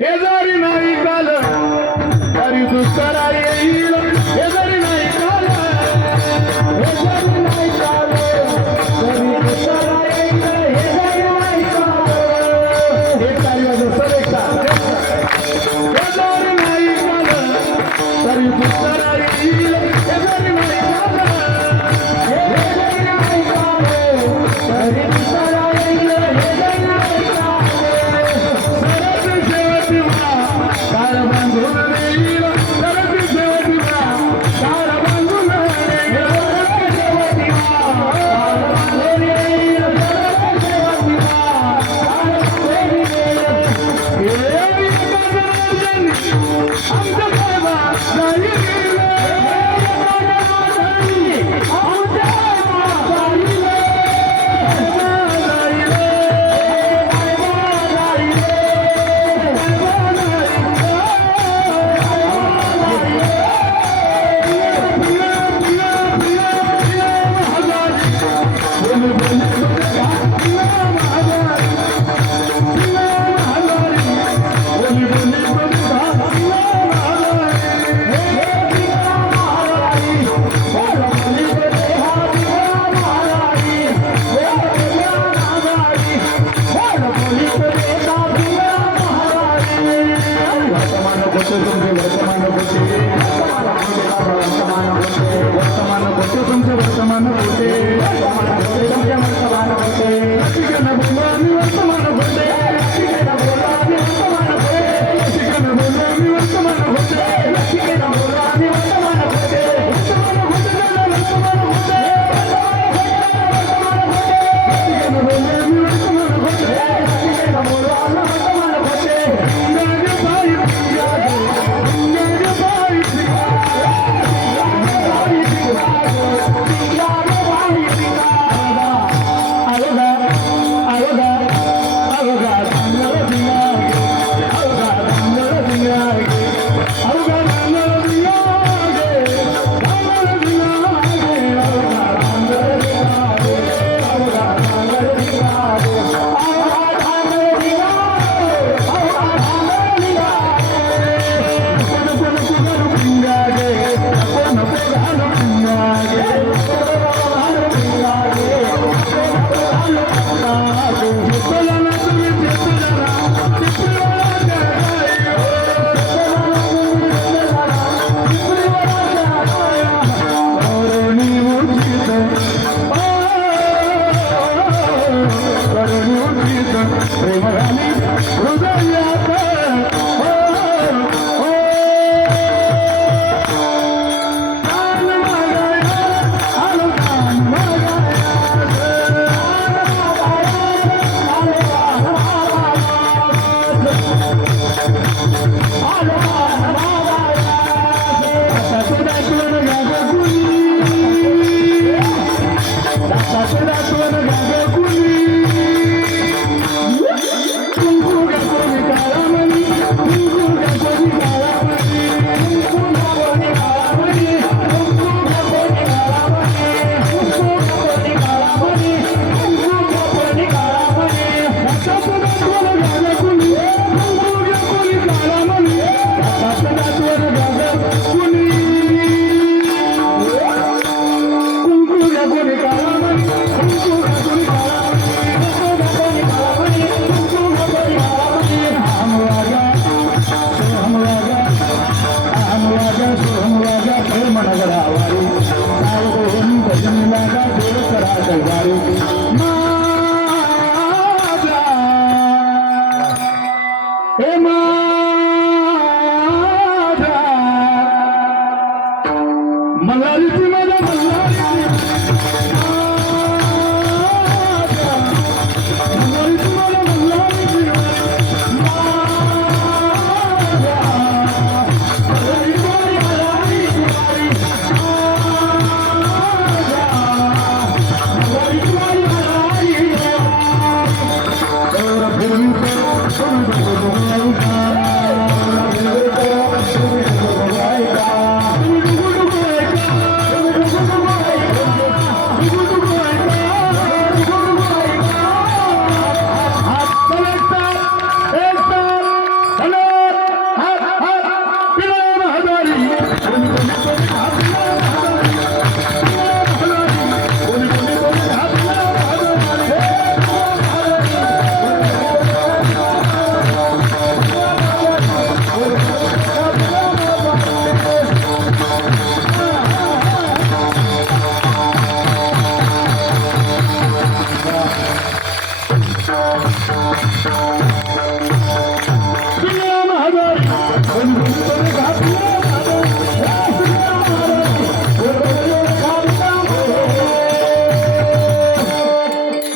हे जरी नाही काल तरी दुसरा येईल. हे नाही काल हे नाही काल तरी दुसरा येईल. हे नाही काल हे कार्य दुसरे काल हे जरी नाही काल तरी दुसरा येईल. That's మనగరావాలి నాగోహం భజనలాగా దేవసరాగలవారు ఏ మా